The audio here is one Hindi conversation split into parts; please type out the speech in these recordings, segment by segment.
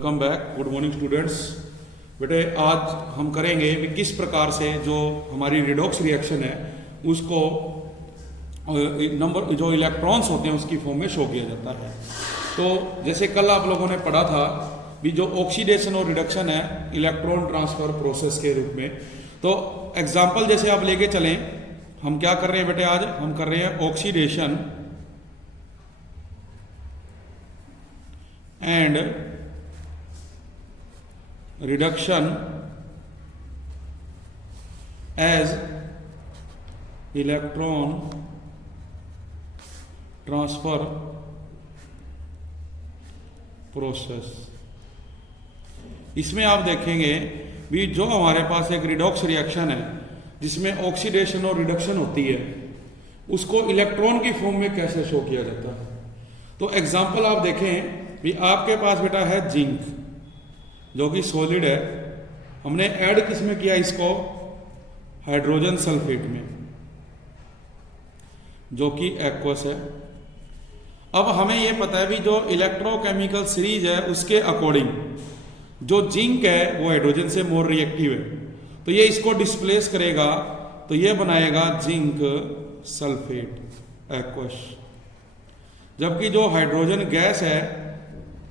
Welcome back. Good morning students. बेटे आज हम करेंगे कि किस प्रकार से जो हमारी रिडॉक्स रिएक्शन है उसको नंबर जो इलेक्ट्रॉन्स होते हैं उसकी फॉर्म में शो किया जाता है। तो जैसे कल आप लोगों ने पढ़ा था भी जो ऑक्सीडेशन और रिडक्शन है इलेक्ट्रॉन ट्रांसफर प्रोसेस के रूप में, तो एग्जाम्पल जैसे आप लेके चलें, हम क्या कर रहे हैं बेटे, आज हम कर रहे हैं oxidation and reduction as electron transfer process। इसमें आप देखेंगे भी जो हमारे पास एक रिडॉक्स रिएक्शन है जिसमें ऑक्सीडेशन और रिडक्शन होती है उसको इलेक्ट्रॉन की फॉर्म में कैसे शो किया जाता है। तो एग्जांपल आप देखें भी आपके पास बेटा है जिंक जो कि सॉलिड है, हमने ऐड किस में किया इसको, हाइड्रोजन सल्फेट में जो कि एक्वस है। अब हमें यह पता है भी जो इलेक्ट्रोकेमिकल सीरीज है उसके अकॉर्डिंग जो जिंक है वो हाइड्रोजन से मोर रिएक्टिव है, तो ये इसको डिस्प्लेस करेगा तो ये बनाएगा जिंक सल्फेट एक्वस। जबकि जो हाइड्रोजन गैस है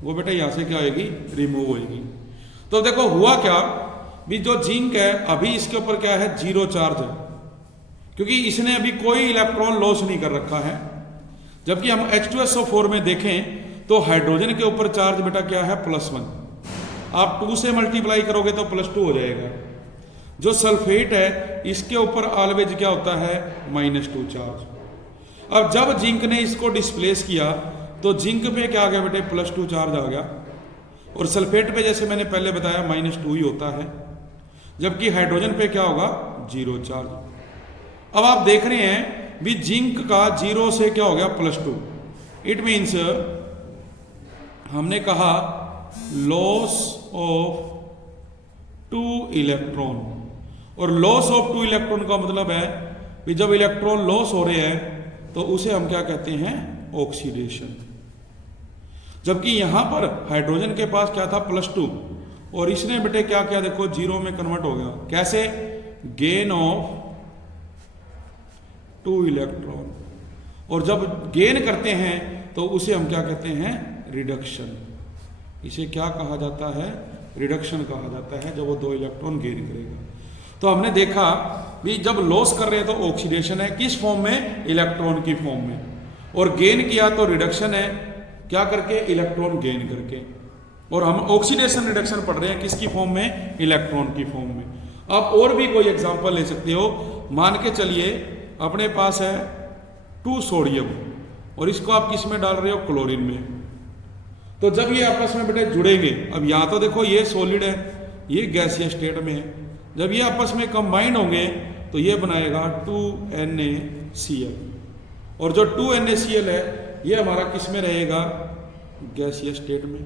वो बेटा यहां से क्या होगी, रिमूव होगी। तो देखो हुआ क्या भी जो जिंक है अभी इसके ऊपर क्या है, जीरो चार्ज है, क्योंकि इसने अभी कोई इलेक्ट्रॉन लॉस नहीं कर रखा है। जबकि हम H2SO4 में देखें तो हाइड्रोजन के ऊपर चार्ज बेटा क्या है, +1। आप 2 से मल्टीप्लाई करोगे तो +2 हो जाएगा। जो सल्फेट है इसके ऊपर ऑलवेज क्या होता है, -2 चार्ज। अब जब जिंक ने इसको डिस्प्लेस किया तो जिंक पे क्या आ गया बेटे, +2 चार्ज आ गया, और सल्फेट पे जैसे मैंने पहले बताया -2 ही होता है, जबकि हाइड्रोजन पे क्या होगा, 0 चार्ज। अब आप देख रहे हैं भी जिंक का 0 से क्या हो गया, +2। इट मीन्स हमने कहा लॉस ऑफ 2 इलेक्ट्रॉन, और लॉस ऑफ 2 इलेक्ट्रॉन का मतलब है कि जब इलेक्ट्रॉन लॉस हो रहे हैं तो उसे हम क्या कहते हैं, ऑक्सीडेशन। जबकि यहां पर हाइड्रोजन के पास क्या था, +2, और इसने बेटे क्या किया, देखो 0 में कन्वर्ट हो गया। कैसे, गेन ऑफ 2 इलेक्ट्रॉन। और जब गेन करते हैं तो उसे हम क्या कहते हैं, रिडक्शन। इसे क्या कहा जाता है, रिडक्शन कहा जाता है, जब वो 2 इलेक्ट्रॉन गेन करेगा। तो हमने देखा भी जब लॉस कर रहे हैं तो ऑक्सीडेशन है, किस फॉर्म में, इलेक्ट्रॉन की फॉर्म में, और गेन किया तो रिडक्शन है, क्या करके, इलेक्ट्रॉन गेन करके। और हम ऑक्सीडेशन रिडक्शन पढ़ रहे हैं किसकी फॉर्म में, इलेक्ट्रॉन की फॉर्म में। आप और भी कोई एग्जांपल ले सकते हो। मान के चलिए अपने पास है 2 सोडियम और इसको आप किस में डाल रहे हो, क्लोरीन में। तो जब ये आपस में बेटे जुड़ेंगे, अब यहां तो देखो ये सॉलिड है, ये गैसीय स्टेट में है, जब ये आपस में कंबाइंड होंगे तो ये बनाएगा 2NaCl, और जो 2NaCl है ये हमारा किस में रहेगा, गैसीय स्टेट में,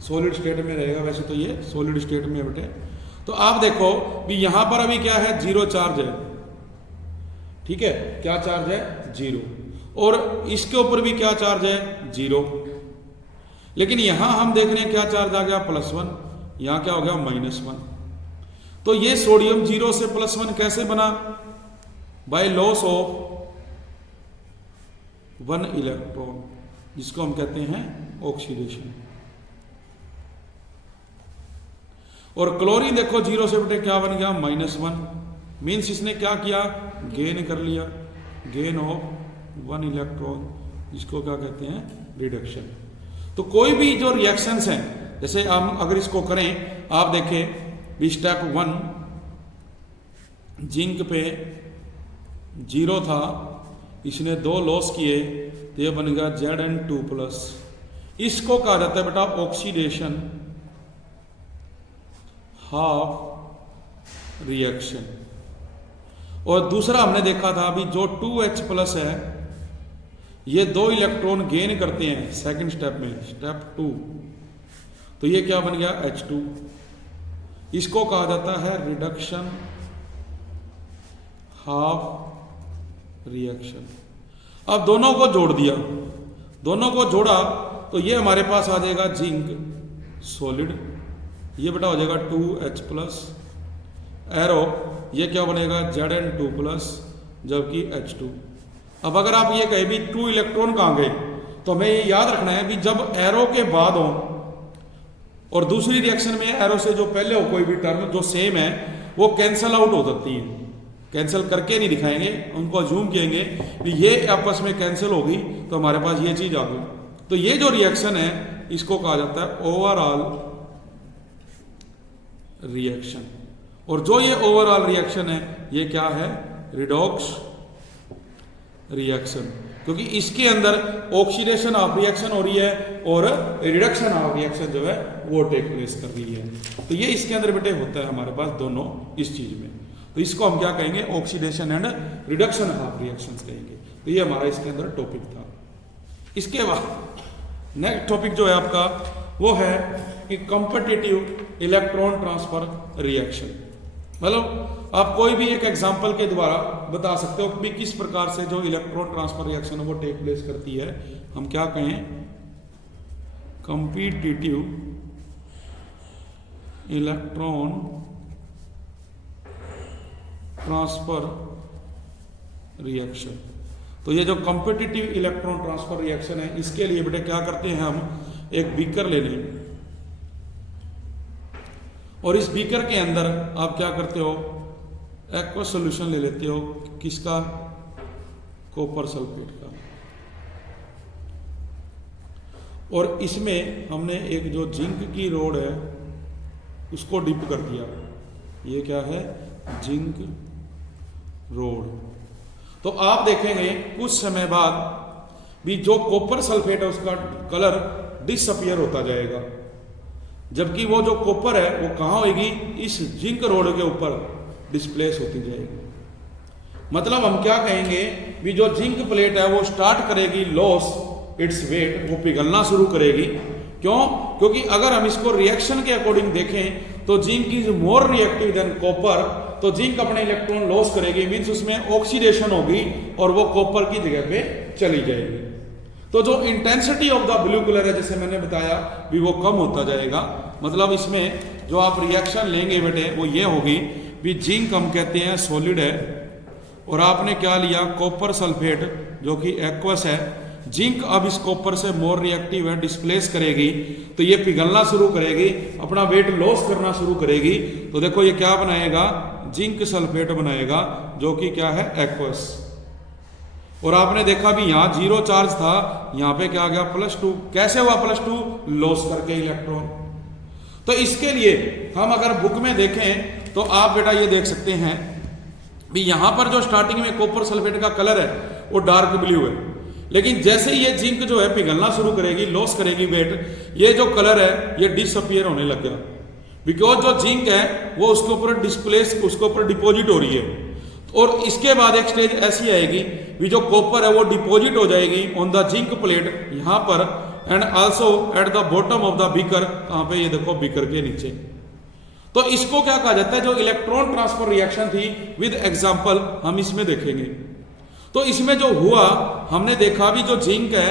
सॉलिड स्टेट में रहेगा। वैसे तो ये सॉलिड स्टेट में है बेटे। तो आप देखो भी यहां पर अभी क्या है, 0 चार्ज है, ठीक है, क्या चार्ज है, 0, और इसके ऊपर भी क्या चार्ज है, 0। लेकिन यहां हम देख रहे हैं क्या चार्ज आ गया, +1, यहां क्या हो गया, -1। तो ये सोडियम 0 से +1 कैसे बना, बाय लॉस ऑफ 1 इलेक्ट्रॉन, जिसको हम कहते हैं ऑक्सीडेशन। और क्लोरीन देखो 0 से बेटे क्या बन गया, -1, मीन्स इसने क्या किया, गेन कर लिया, गेन ऑफ 1 इलेक्ट्रॉन, जिसको क्या कहते हैं, रिडक्शन। तो कोई भी जो रिएक्शंस हैं, जैसे हम अगर इसको करें, आप देखें भी स्टेप 1 जिंक पे 0 था, इसने 2 लॉस किए तो ये बन गया Zn2+। इसको कहा जाता है बेटा ऑक्सीडेशन हाफ रिएक्शन। और दूसरा हमने देखा था अभी जो 2H+ है, ये 2 इलेक्ट्रॉन गेन करते हैं सेकंड स्टेप में, स्टेप 2, तो ये क्या बन गया, H2। इसको कहा जाता है रिडक्शन हाफ रिएक्शन। अब दोनों को जोड़ दिया, दोनों को जोड़ा तो ये हमारे पास आ जाएगा जिंक सॉलिड, ये बेटा हो जाएगा 2H+, एरो ये क्या बनेगा Zn2+, जबकि H2। अब अगर आप ये कहें भी 2 इलेक्ट्रॉन कहाँ गए, तो हमें ये याद रखना है भी जब एरो के बाद हो और दूसरी रिएक्शन में एरो से जो पहले हो कोई भी टर्म जो सेम है वो कैंसल आउट हो सकती है। कैंसिल करके नहीं दिखाएंगे, उनको अज्यूम करेंगे कि ये आपस में कैंसिल होगी तो हमारे पास ये चीज आ गई। तो ये जो रिएक्शन है इसको कहा जाता है ओवरऑल रिएक्शन। और जो ये ओवरऑल रिएक्शन है ये क्या है, रिडॉक्स रिएक्शन, क्योंकि इसके अंदर ऑक्सीडेशन ऑफ रिएक्शन हो रही है और रिडक्शन ऑफ रिएक्शन जो है वो टेक प्लेस कर रही है। तो ये इसके अंदर बेटे होता है हमारे पास दोनों इस चीज में। तो इसको हम क्या कहेंगे, oxidation and reduction of reactions कहेंगे। तो ये हमारा इसके अंदर टॉपिक था। इसके बाद नेक्स्ट टॉपिक जो है आपका वो है कि कॉम्पिटिटिव इलेक्ट्रॉन ट्रांसफर रिएक्शन। मतलब आप कोई भी एक एग्जांपल के द्वारा बता सकते हो कि किस प्रकार से जो इलेक्ट्रॉन ट्रांसफर रिएक्शन है वो टेक प्लेस करती है। हम क्या कहें, कॉम्पिटिटिव इलेक्ट्रॉन ट्रांसफर रिएक्शन। तो ये जो कॉम्पिटिटिव इलेक्ट्रॉन ट्रांसफर रिएक्शन है इसके लिए बेटे क्या करते हैं, हम एक बीकर ले लें और इस बीकर के अंदर आप क्या करते हो, एक्वस सॉल्यूशन ले लेते हो। किसका, कॉपर सल्फेट का। और इसमें हमने एक जो जिंक की रोड है उसको डिप कर दिया। ये क्या है, जिंक रोड। तो आप देखेंगे कुछ समय बाद भी जो कॉपर सल्फेट है उसका कलर डिसअपियर होता जाएगा, जबकि वो जो कॉपर है वो कहाँ होगी, इस जिंक रोड के ऊपर डिस्प्लेस होती जाएगी। मतलब हम क्या कहेंगे भी जो जिंक प्लेट है वो स्टार्ट करेगी लॉस इट्स वेट, वो पिघलना शुरू करेगी। क्यों, क्योंकि अगर हम इसको रिएक्शन के अकॉर्डिंग देखें तो zinc is more reactive than copper. तो जिंक अपने इलेक्ट्रॉन लॉस करेगी, मींस उसमें ऑक्सीडेशन होगी और वो कॉपर की जगह पे चली जाएगी। तो जो intensity of the blue colour है जैसे मैंने बताया भी वो कम होता जाएगा। मतलब इसमें जो आप रिएक्शन लेंगे बेटे वो ये होगी भी जिंक हम कहते हैं सॉलिड है और आपने क्या लिया, कॉपर सल्फेट जो कि एक्वस है। जिंक अब इस कॉपर से मोर रिएक्टिव है, डिस्प्लेस करेगी तो ये पिघलना शुरू करेगी, अपना वेट लॉस करना शुरू करेगी। तो देखो ये क्या बनाएगा, जिंक सल्फेट बनाएगा जो कि क्या है, एक्वस। और आपने देखा भी यहां 0 चार्ज था, यहां पे क्या आ गया +2। कैसे हुआ +2, लॉस करके इलेक्ट्रॉन। तो इसके लिए हम अगर बुक में देखें तो आप बेटा ये देख सकते हैं भी यहां पर जो स्टार्टिंग में कॉपर सल्फेट का कलर है वो डार्क ब्लू है, लेकिन जैसे ये जिंक जो है पिघलना शुरू करेगी, लॉस करेगी वेट, ये जो कलर है ये डिसअपियर होने लग गया। बिकॉज जो जिंक है वो उसके ऊपर डिस्प्लेस, उसके ऊपर डिपॉजिट हो रही है। और इसके बाद एक स्टेज ऐसी आएगी भी जो कॉपर है वो डिपॉजिट हो जाएगी ऑन द जिंक प्लेट यहां पर, and also at the bottom of the beaker. कहां पे, ये देखो बीकर के नीचे। तो इसको क्या कहा जाता है, जो इलेक्ट्रॉन ट्रांसफर रिएक्शन थी विद एग्जांपल हम इसमें देखेंगे। तो इसमें जो हुआ हमने देखा भी जो जिंक है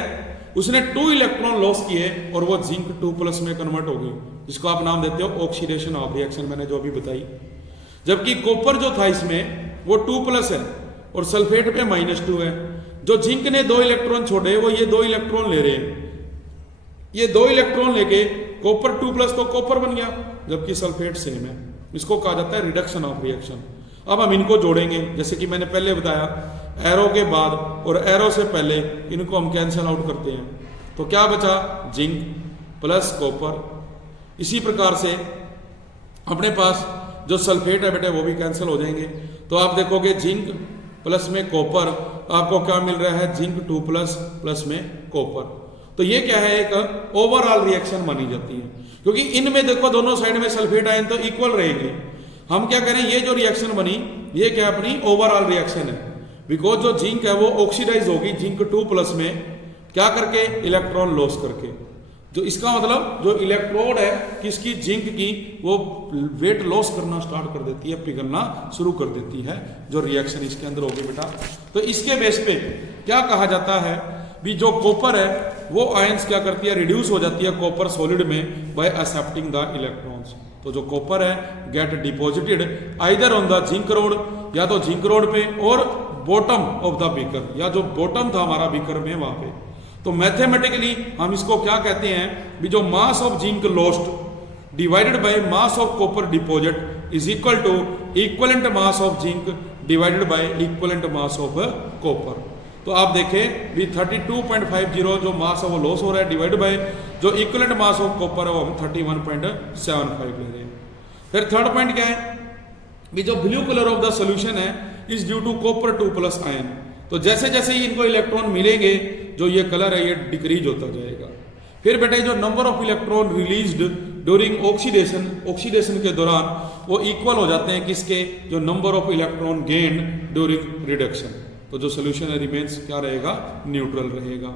उसने 2 इलेक्ट्रॉन लॉस किए और वो जिंक 2+ में कन्वर्ट होगी, जिसको आप नाम देते हो ऑक्सीडेशन ऑफ रिएक्शन, मैंने जो अभी बताई। जबकि कॉपर जो था इसमें वो 2+ है और सल्फेट पे -2 है। जो जिंक ने 2 इलेक्ट्रॉन छोड़े वो ये 2 इलेक्ट्रॉन ले रहे हैं। ये 2 इलेक्ट्रॉन लेके कॉपर 2+ तो कॉपर बन गया, जबकि सल्फेट सेम है। इसको कहा जाता है रिडक्शन ऑफ रिएक्शन। अब हम इनको जोड़ेंगे, जैसे कि मैंने पहले बताया, एरो के बाद और एरो से पहले इनको हम कैंसिल आउट करते हैं। तो क्या बचा, जिंक प्लस कॉपर। इसी प्रकार से अपने पास जो सल्फेट है बेटे वो भी कैंसिल हो जाएंगे। तो आप देखोगे जिंक प्लस में कॉपर, आपको क्या मिल रहा है, जिंक 2+ प्लस में कॉपर। तो ये क्या है, एक ओवरऑल रिएक्शन मानी जाती है, क्योंकि इनमें देखो दोनों साइड में सल्फेट आयन तो इक्वल रहेंगे। हम क्या करें, ये जो रिएक्शन बनी ये क्या अपनी ओवरऑल रिएक्शन है। बिकॉज जो जिंक है वो ऑक्सीडाइज होगी जिंक 2+ में, क्या करके, इलेक्ट्रॉन लॉस करके। जो इसका मतलब जो इलेक्ट्रोड है किसकी, जिंक की, वो वेट लॉस करना स्टार्ट कर देती है, पिघलना शुरू कर देती है, जो रिएक्शन इसके अंदर होगी बेटा। तो इसके बेस पे क्या कहा जाता है भी जो कॉपर है वो आयंस क्या करती है, रिड्यूस हो जाती है कॉपर सॉलिड में बाय एक्सेप्टिंग द इलेक्ट्रॉन्स। तो जो कॉपर है get deposited either on the zinc road, या तो जिंक रोड पे, और बॉटम ऑफ द बीकर, या जो बॉटम था हमारा बीकर में वहां पे। तो मैथमेटिकली हम इसको क्या कहते हैं भी, जो mass of zinc lost divided by mass of copper deposit is equal to equivalent mass of zinc divided by equivalent mass of copper. तो आप देखें भी 32.50 जो मास है वो लॉस हो रहा है, डिवाइड बाय जो इक्वलेंट मास ऑफ कॉपर है वो हम 31.75 ले रहे हैं। फिर थर्ड पॉइंट क्या है भी, जो blue colour of the solution है is due to copper 2+ ion. तो जैसे जैसे ही इनको इलेक्ट्रॉन मिलेंगे जो ये कलर है ये डिक्रीज होता जाएगा। फिर बेटे जो number of electron released during oxidation, oxidation के दौरान वो इक्वल हो जाते हैं किसके, जो number of electron gain during reduction. तो जो सोल्यूशन है रिमेन्स क्या रहेगा, न्यूट्रल रहेगा।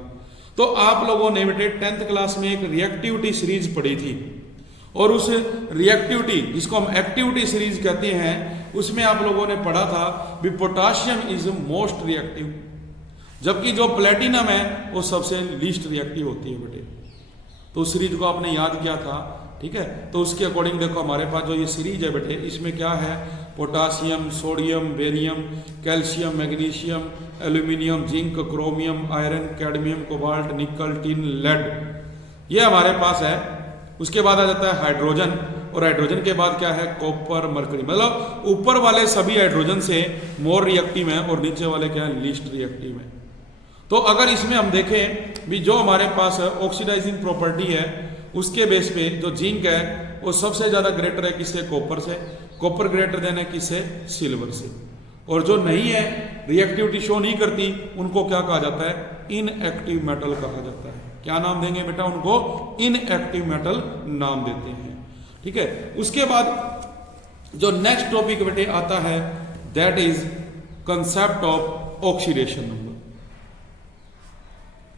तो आप लोगों ने बेटे 10th क्लास में एक रिएक्टिविटी सीरीज पढ़ी थी, और उस रिएक्टिविटी जिसको हम एक्टिविटी सीरीज कहते हैं उसमें आप लोगों ने पढ़ा था भी पोटाशियम इज मोस्ट रिएक्टिव, जबकि जो प्लेटिनम है वो सबसे लीस्ट रिएक्टिव होती है बेटे। तो उस सीरीज को आपने याद किया था, ठीक है। तो उसके अकॉर्डिंग देखो हमारे पास जो ये सीरीज है बेटे इसमें क्या है, potassium, sodium, barium, calcium, magnesium, aluminium, zinc, chromium, iron, cadmium, cobalt, निकल, टिन, लेड, ये हमारे पास है। उसके बाद आ जाता है हाइड्रोजन, और हाइड्रोजन के बाद क्या है, कॉपर, मरकरी। मतलब ऊपर वाले सभी हाइड्रोजन से मोर रिएक्टिव हैं और नीचे वाले क्या है, लीस्ट रिएक्टिव हैं। तो अगर इसमें हम देखें भी जो हमारे पास ऑक्सीडाइजिंग प्रॉपर्टी है उसके बेस पे जो जिंक है वो सबसे ज्यादा ग्रेटर है किससे, कॉपर से। कॉपर ग्रेटर देन है किससे, सिल्वर से। और जो नहीं है, रिएक्टिविटी शो नहीं करती, उनको क्या कहा जाता है, इनएक्टिव मेटल कहा जाता है। क्या नाम देंगे बेटा उनको, इनएक्टिव मेटल नाम देते हैं, ठीक है। उसके बाद जो नेक्स्ट टॉपिक बेटे आता है that is concept of oxidation number.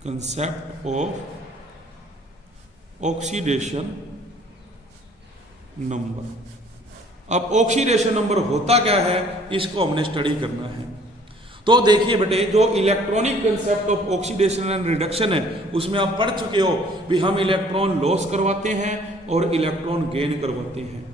Concept of oxidation number. अब ऑक्सीडेशन नंबर होता क्या है इसको हमने स्टडी करना है। तो देखिए बेटे जो electronic concept of oxidation and reduction है उसमें आप पढ़ चुके हो भी हम इलेक्ट्रॉन लॉस करवाते हैं और इलेक्ट्रॉन गेन करवाते हैं।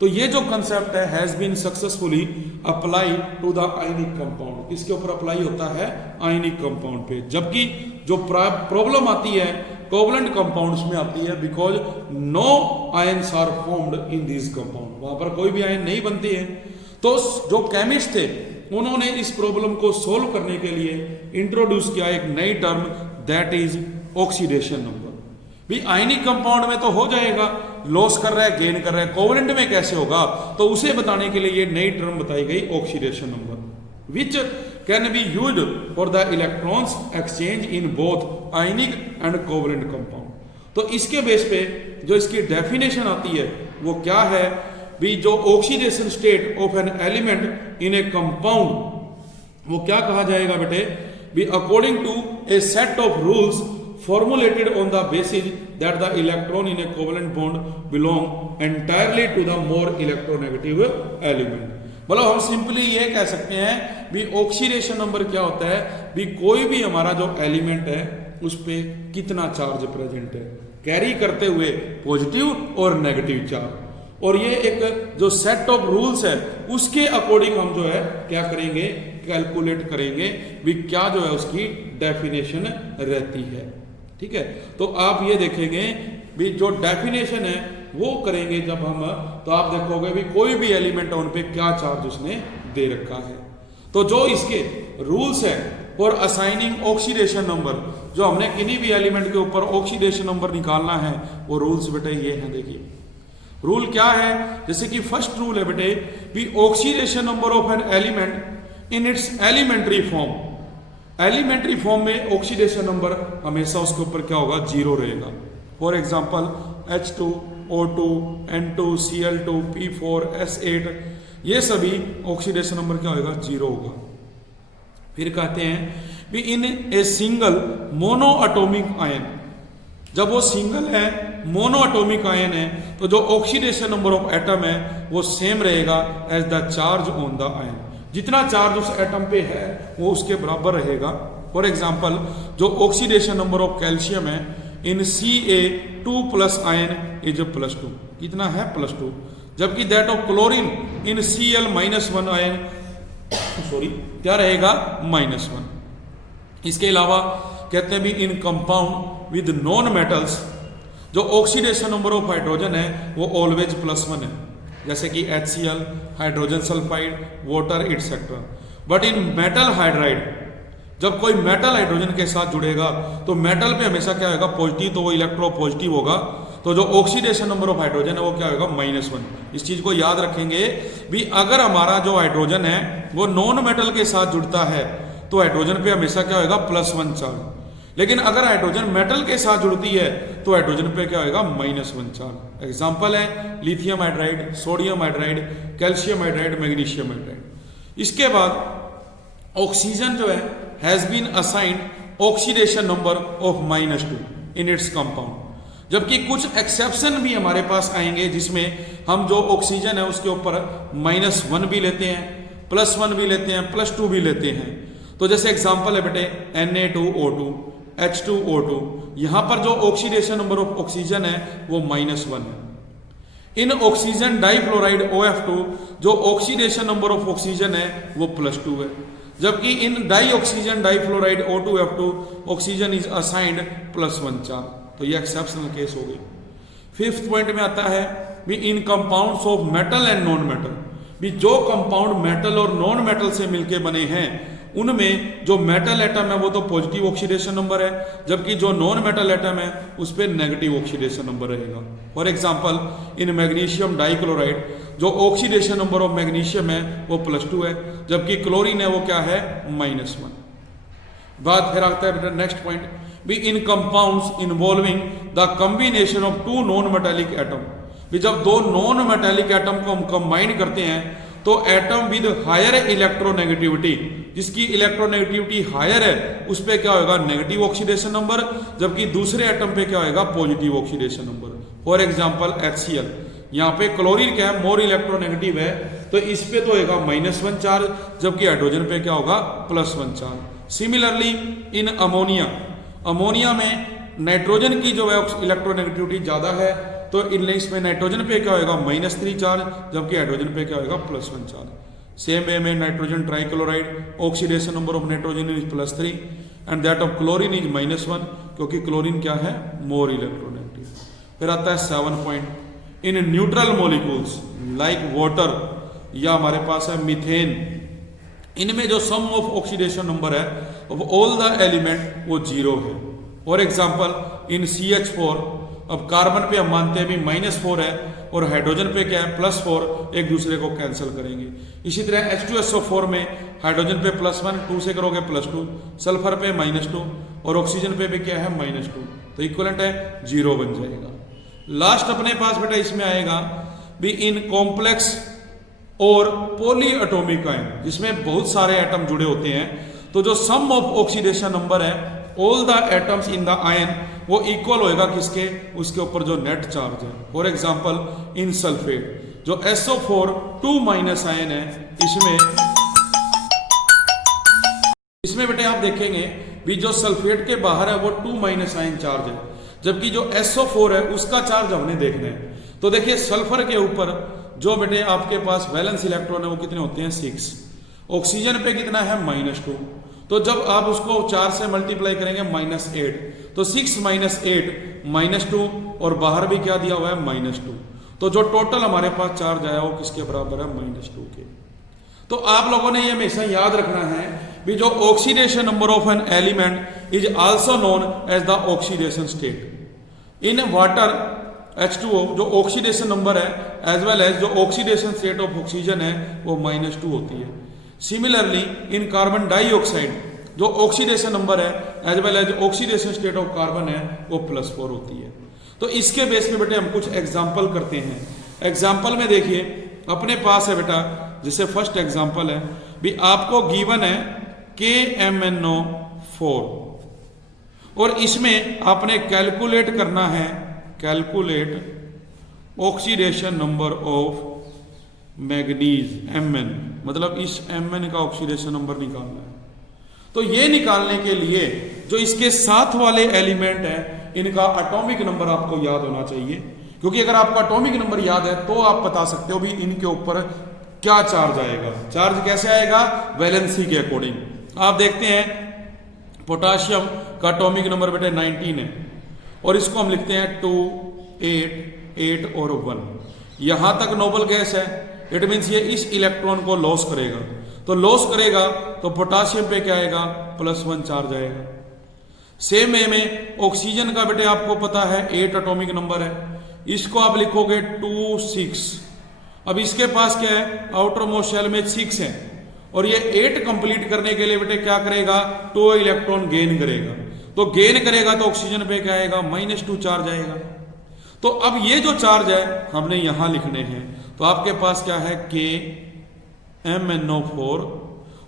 तो ये जो कंसेप्ट है has been successfully apply to the ionic compound. किसके ऊपर अप्लाई होता है, आयनिक कंपाउंड पे। जबकि जो प्रॉब्लम आती है कोवलेंट कंपाउंड्स में आती है because no ions are formed in this compound, वहां पर कोई भी आयन नहीं बनती है। तो जो केमिस्ट थे उन्होंने इस प्रॉब्लम को सोल्व करने के लिए इंट्रोड्यूस किया एक नई term that is oxidation number. भी आयनिक कंपाउंड में तो हो जाएगा, लॉस कर रहा है, गेन कर रहा है, कोवलेंट में कैसे होगा, तो उसे बताने के लिए ये नई टर्म बताई गई oxidation number which can be used for the electrons exchange in both ionic and covalent compound. तो इसके बेस पे जो इसकी डेफिनेशन आती है वो क्या है भी, जो oxidation state of an element in a compound वो क्या कहा जाएगा बेटे भी, according to a set of rules formulated on the basis that the electron in a covalent bond belong entirely to the more electronegative element। मतलब हम सिंपली ये कह सकते हैं भी ऑक्सीडेशन नंबर क्या होता है भी, कोई भी हमारा जो एलिमेंट है उस पे कितना चार्ज प्रेजेंट है, कैरी करते हुए पॉजिटिव और नेगेटिव चार्ज। और ये एक जो सेट ऑफ रूल्स है उसके अकॉर्डिंग हम जो है क्या करेंगे, कैलकुलेट करेंगे भी क्या जो है उसकी डेफिनेशन रहती है, ठीक है। तो आप ये देखेंगे भी जो डेफिनेशन है वो करेंगे जब हम, तो आप देखोगे भी कोई भी एलिमेंट है उन पे क्या चार्ज उसने दे रखा है। तो जो इसके रूल्स है फॉर असाइनिंग ऑक्सीडेशन नंबर, जो हमने किन्हीं भी एलिमेंट के ऊपर ऑक्सीडेशन नंबर निकालना है वो रूल्स बेटे ये हैं। देखिए रूल क्या है, जैसे कि फर्स्ट रूल है बेटे भी oxidation number of an element in its elementary form. Elementary form में ऑक्सीडेशन नंबर हमेशा उसके ऊपर क्या होगा, 0 रहेगा। For example H2O2 N2 Cl2 P4 S8 ये सभी ऑक्सीडेशन नंबर क्या होगा, 0 होगा। फिर कहते हैं भी in a single monoatomic ion, जब वो सिंगल है मोनो एटॉमिक आयन है तो जो ऑक्सीडेशन नंबर ऑफ एटम है वो सेम रहेगा as the charge on the ion. जितना चार्ज उस एटम पे है वो उसके बराबर रहेगा। फॉर एग्जाम्पल जो ऑक्सीडेशन नंबर ऑफ कैल्शियम है इन Ca2+ आयन इज +2, कितना है +2, जबकि that of chlorine in Cl-1 ion क्या रहेगा -1। इसके अलावा कहते हैं भी इन कंपाउंड विद नॉन मेटल्स जो ऑक्सीडेशन नंबर ऑफ हाइड्रोजन है वो ऑलवेज +1 है, जैसे कि HCl, hydrogen sulphide, water etcetera. But in metal hydride जब कोई मेटल हाइड्रोजन के साथ जुड़ेगा तो मेटल पे हमेशा क्या होगा पॉजिटिव, तो वो इलेक्ट्रो पॉजिटिव होगा, तो जो ऑक्सीडेशन नंबर ऑफ हाइड्रोजन है वो क्या होगा -1। इस चीज को याद रखेंगे भी अगर हमारा जो हाइड्रोजन है वो नॉन मेटल के साथ जुड़ता है तो हाइड्रोजन पे हमेशा क्या होगा +1 चार्ज, लेकिन अगर हाइड्रोजन मेटल के साथ जुड़ती है तो हाइड्रोजन पे क्या होगा -1 चार्ज। एग्जाम्पल है lithium hydride, sodium hydride, calcium hydride, magnesium hydride. इसके बाद ऑक्सीजन जो है has been assigned oxidation number of -2 in its compound, जबकि कुछ एक्सेप्शन भी हमारे पास आएंगे जिसमें हम जो ऑक्सीजन है उसके ऊपर -1 भी लेते हैं, +1 भी लेते हैं, +2 भी लेते हैं। तो जैसे एग्जांपल है बेटे Na2O2, H2O2, यहां पर जो ऑक्सीडेशन नंबर ऑफ ऑक्सीजन है वो -1 है। इन ऑक्सीजन डाइफ्लोराइड OF2 जो ऑक्सीडेशन नंबर ऑफ ऑक्सीजन है वो +2 है, जबकि in dioxygen difluoride O2F2 oxygen is assigned +1 charge. तो ये एक्सेप्शनल केस हो गई। फिफ्थ पॉइंट में आता है भी in compounds of metal and non metal, भी जो कंपाउंड मेटल और नॉन मेटल से मिलके बने हैं उनमें जो मेटल एटम है वो तो पॉजिटिव ऑक्सीडेशन नंबर है, जबकि जो नॉन मेटल एटम है उस पर नेगेटिव ऑक्सीडेशन नंबर रहेगा। For example in magnesium dichloride जो ऑक्सीडेशन नंबर ऑफ मैग्नीशियम है वो +2 है, जबकि क्लोरीन है वो क्या है -1। बात फिर आता है नेक्स्ट पॉइंट भी in compounds involving the combination of 2 non metallic atom, भी जब 2 नॉन मेटालिक एटम को हम कंबाइन करते हैं तो एटम विद हायर इलेक्ट्रोनेगेटिविटी, जिसकी इलेक्ट्रोनेगेटिविटी हायर है उस पर क्या होगा नेगेटिव ऑक्सीडेशन नंबर, जबकि दूसरे एटम पे क्या होगा positive oxidation number. For example HCl, यहाँ पे क्लोरीन क्या है मोर इलेक्ट्रोनेगेटिव है तो इस पे तो होगा -1 चार्ज, जबकि हाइड्रोजन पे क्या होगा +1 charge. Similarly in ammonia, ammonia में नाइट्रोजन की जो है इलेक्ट्रोनेगेटिविटी ज्यादा है तो इसमें नाइट्रोजन पे क्या होगा -3 चार्ज, जबकि हाइड्रोजन पे क्या होगा +1 चार्ज। सेम वे में nitrogen trichloride oxidation number of nitrogen is +3 and that of chlorine is -1, क्योंकि क्लोरीन क्या है मोर इलेक्ट्रोनेगेटिव। फिर आता है 7 point in neutral molecules like water या हमारे पास है मीथेन, इनमें जो सम ऑफ ऑक्सीडेशन नंबर है ऑफ ऑल द एलिमेंट वो 0 है। फॉर एग्जांपल इन CH4, अब कार्बन पे हम मानते हैं भी -4 है और हाइड्रोजन पे क्या है +4, एक दूसरे को कैंसिल करेंगे। इसी तरह H2SO4 में हाइड्रोजन पे +1, 2 से करोगे +2, सल्फर पे -2 और ऑक्सीजन पे भी क्या है -2, तो इक्वलेंट है 0 बन जाएगा। लास्ट अपने पास बेटा इसमें आएगा भी इन कॉम्प्लेक्स और पॉली एटॉमिक आयन, जिसमें बहुत सारे एटम जुड़े होते हैं, तो जो सम ऑफ ऑक्सीडेशन नंबर है all the atoms in the ion वो इक्वल होएगा किसके, उसके ऊपर जो नेट चार्ज है। फॉर एग्जांपल इन सल्फेट जो SO4 2- आयन है, इसमें बेटे आप देखेंगे भी जो सल्फेट के बाहर है वो 2- आयन चार्ज है, जबकि जो SO4 है उसका चार्ज हमने देखना है। तो देखिए सल्फर के ऊपर जो बेटे आपके पास वैलेंस इलेक्ट्रॉन है वो कितने होते हैं 6, ऑक्सीजन पे कितना है -2, तो जब आप उसको 4 से मल्टीप्लाई करेंगे -8, तो 6 - 8 -2 और बाहर भी क्या दिया हुआ है -2, तो जो टोटल हमारे पास चार्ज आया वो किसके बराबर है -2 के। तो आप लोगों ने ये हमेशा याद रखना है भी जो oxidation number of an element is also known as the oxidation state. In water H2O जो ऑक्सीडेशन नंबर है एज वेल एज जो ऑक्सीडेशन स्टेट ऑफ ऑक्सीजन है वो -2 होती है। सिमिलरली इन कार्बन डाइऑक्साइड जो ऑक्सीडेशन नंबर है as well as oxidation state of carbon है वो +4 होती है। तो इसके बेस पे बेटे हम कुछ एग्जाम्पल करते हैं। एग्जाम्पल में देखिए अपने पास है बेटा, जैसे फर्स्ट एग्जाम्पल है भी आपको गिवन है KMnO4 और इसमें आपने कैलकुलेट करना है, calculate oxidation number of manganese Mn, मतलब इस Mn का ऑक्सीडेशन नंबर निकालना है। तो ये निकालने के लिए जो इसके साथ वाले एलिमेंट हैं इनका एटॉमिक नंबर आपको याद होना चाहिए, क्योंकि अगर आपको एटॉमिक नंबर याद है तो आप बता सकते हो भी इनके ऊपर क्या चार्ज आएगा। चार्ज कैसे आएगा? वैलेंसी के अकॉर्डिंग। आप देखते हैं पोटाशियम का एटॉमिक नंबर बेटे 19 है और इसको हम लिखते हैं 2, 8, 8 और 1। यहां तक नोबल गैस है, इट मीन्स ये इस इलेक्ट्रॉन को लॉस करेगा, तो लॉस करेगा तो पोटाशियम पे क्या आएगा? +1 चार्ज आएगा। सेम वे में ऑक्सीजन का बेटे आपको पता है 8 एटॉमिक नंबर है, इसको आप लिखोगे 2, 6। अब इसके पास क्या है? आउटर मोस्ट शेल में 6 है और ये 8 कंप्लीट करने के लिए बेटे क्या करेगा? 2 इलेक्ट्रॉन गेन करेगा, तो गेन करेगा तो ऑक्सीजन पे क्या आएगा? -2 चार्ज आएगा। तो अब ये जो चार्ज है हमने यहां लिखने हैं, तो आपके पास क्या है? KMnO4,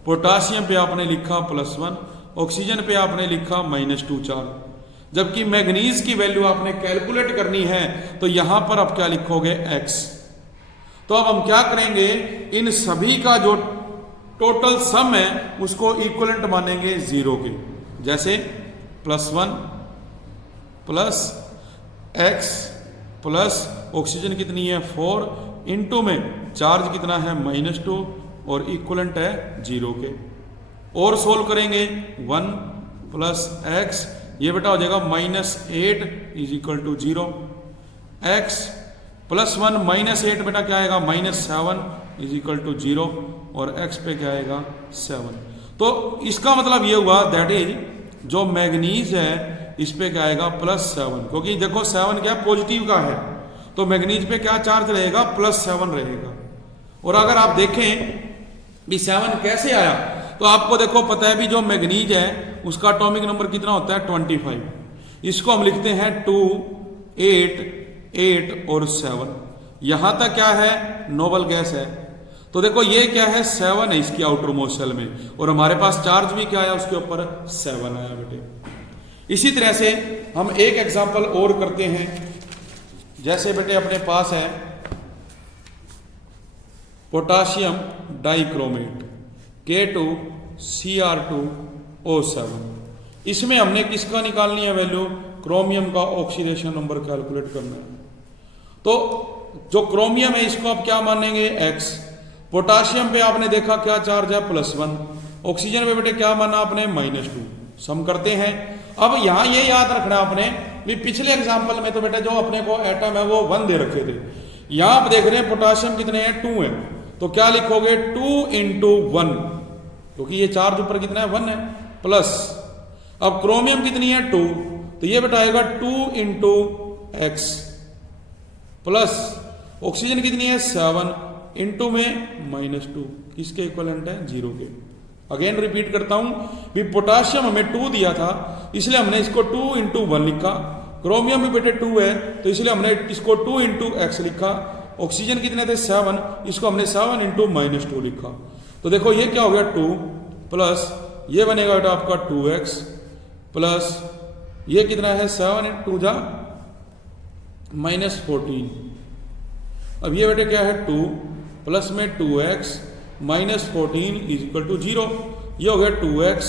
पोटाशियम पे आपने लिखा +1, ऑक्सीजन पे आपने लिखा -2 चार्ज। जबकि मैग्नीज की वैल्यू आपने कैलकुलेट करनी है तो यहां पर आप क्या लिखोगे? X। तो अब हम क्या करेंगे? इन सभी का जो टोटल सम है उसको इक्वलेंट मानेंगे 0 के, जैसे +1 प्लस X प्लस ऑक्सीजन कितनी है? 4 इंटू में चार्ज कितना है? -2 और इक्वलेंट है 0 के। और सोल्व करेंगे 1 प्लस X, ये बेटा हो जाएगा -8 = 0। X +1 -8 बेटा क्या आएगा? -7 = 0 और X पे क्या आएगा? 7। तो इसका मतलब ये हुआ दैट इज जो मैग्नीज है इस पे क्या आएगा? +7, क्योंकि देखो 7 क्या पॉजिटिव का है, तो मैग्नीज पे क्या चार्ज रहेगा? +7 रहेगा। और अगर आप देखें कि 7 कैसे आया, तो आपको देखो पता है भी जो मैग्नीज है उसका एटॉमिक नंबर कितना होता है? 25। इसको हम लिखते हैं 2, 8, 8 और 7। यहां तक क्या है? नोबल गैस है। तो देखो ये क्या है? 7 है इसकी आउटर मोस्ट शेल में, और हमारे पास चार्ज भी क्या आया उसके ऊपर? 7 आया बेटे। इसी तरह से हम एक एग्जांपल और करते हैं, जैसे बेटे अपने पास है पोटाशियम डाइक्रोमेट K2Cr2O7। इसमें हमने किसका निकालनी है वैल्यू? क्रोमियम का ऑक्सीडेशन नंबर कैलकुलेट करना है। तो जो क्रोमियम है इसको आप क्या मानेंगे? X। पोटाशियम पे आपने देखा क्या चार्ज है? +1। ऑक्सीजन पे बेटे क्या माना आपने? -2। सम करते हैं। अब यहां ये याद रखना आपने भी पिछले एग्जांपल में तो बेटा जो अपने को एटम है वो 1 दे रखे थे, यहां आप देख रहे हैं पोटाशियम कितने हैं? 2 है, तो क्या लिखोगे? 2 × 1, क्योंकि ये चार्ज ऊपर कितना है? 1 है, प्लस अब क्रोमियम कितनी है? 2, तो ये बेटा आएगा 2 × X प्लस ऑक्सीजन कितनी है? 7 इंटू में -2, किसके इक्वलेंट है? 0 के। अगेन रिपीट करता हूं भी पोटाशियम हमें 2 दिया था इसलिए हमने इसको 2 × 1 लिखा, क्रोमियम में बेटे 2 है तो इसलिए हमने इसको 2 × X लिखा, ऑक्सीजन कितने थे? 7, इसको हमने 7 × -2 लिखा। तो देखो ये क्या हो गया? 2 प्लस ये बनेगा बेटा आपका 2X प्लस ये कितना है? 7 × 2 = -14। अब ये बेटे क्या है? 2 प्लस में 2X -14 = 0। ये हो गया 2X,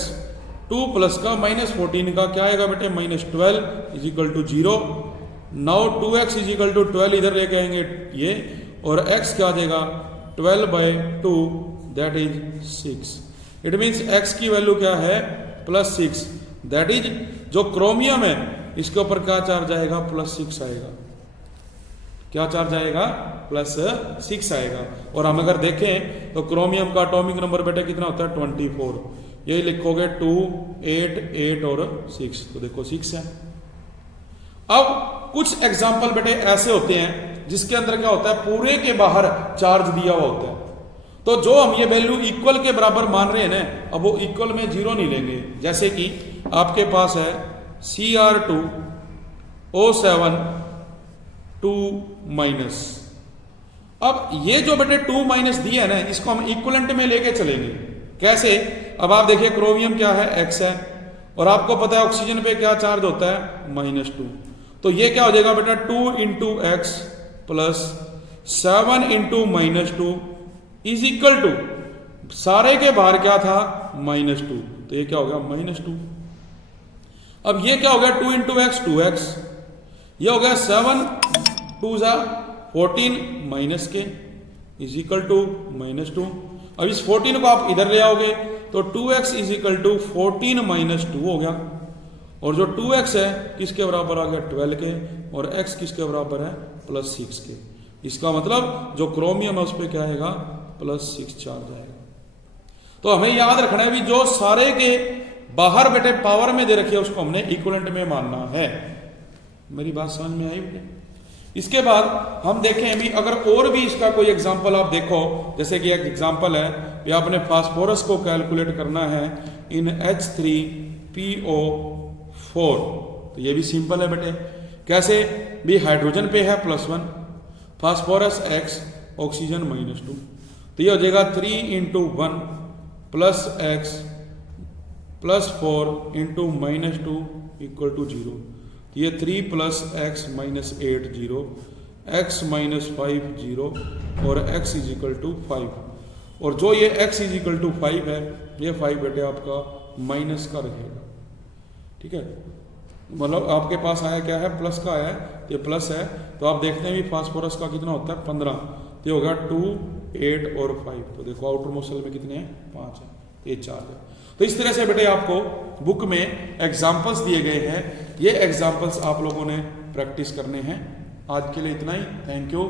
2 प्लस का -14 का क्या आएगा बेटे? -12 = 0। नाउ 2X = 12 इधर लेके आएंगे ये, और X क्या आ जाएगा? 12/2 that is 6। It means X की वैल्यू क्या है? +6। दैट इज जो क्रोमियम है इसके ऊपर क्या चार्ज आएगा? +6 आएगा। क्या चार्ज आएगा? +6 आएगा। और हम अगर देखें तो क्रोमियम का एटॉमिक नंबर बेटा कितना होता है? 24। यही लिखोगे 2, 8, 8 और 6, तो देखो 6 है। अब कुछ एग्जाम्पल बेटे ऐसे होते हैं जिसके अंदर क्या होता है? पूरे के बाहर चार्ज दिया हुआ होता है, तो जो हम ये वैल्यू इक्वल के बराबर मान रहे हैं ना, अब वो इक्वल में 0 नहीं लेंगे। जैसे कि आपके पास है Cr2O7 2-। अब ये जो बेटे 2- दिया है ना, इसको हम इक्वलेंट में लेके चलेंगे। कैसे? अब आप देखिए क्रोमियम क्या है? X है, और आपको पता है ऑक्सीजन पे क्या चार्ज होता है? -2। तो ये क्या हो जाएगा बेटा? 2 × X plus 7 × -2 is equal to सारे के बाहर क्या था? -2। तो ये क्या हो गया -2। अब ये क्या हो गया 2 इंटू एक्स 2x, ये हो गया 7 2 जा 14 माइनस के इज इक्वल टू -2। अब इस 14 को आप इधर ले आओगे तो 2x इज इक्वल टू 14 -2 हो गया, और जो 2x है किसके बराबर आ गया 12 के, और x किसके बराबर है +6 के। इसका मतलब जो क्रोमियम है उस पर क्या आएगा +6 चार्ज आएगा। तो हमें याद रखना है भी जो सारे के बाहर बेटे पावर में दे रखे उसको हमने इक्विवेलेंट में मानना है। मेरी बात समझ में आई बेटे? इसके बाद हम देखें भी अगर और भी इसका कोई एग्जांपल आप देखो, जैसे कि एक एग्जांपल है कि आपने फास्फोरस को कैलकुलेट करना है इन H3PO4, तो ये भी सिंपल है बेटे। कैसे भी हाइड्रोजन पे है +1, फास्फोरस X, ऑक्सीजन -2, तो ये हो जाएगा 3 × 1 + X + 4 × -2 = 0। ये 3 + x - 8 0, x - 5 0 और x = 5। और जो ये x = 5 है, ये 5 बेटे आपका माइनस का रहेगा। ठीक है, मतलब आपके पास आया क्या है प्लस का आया है, ये प्लस है। तो आप देखते हैं भी फास्फोरस का कितना होता है 15, तो ये होगा 2 8 और 5। तो देखो आउटर मोस्ट शेल में कितने हैं 5 है, ये 4 है। तो इस तरह से बेटे आपको बुक में एग्जाम्पल्स दिए गए हैं, ये एग्जाम्पल्स आप लोगों ने प्रैक्टिस करने हैं। आज के लिए इतना ही, थैंक यू।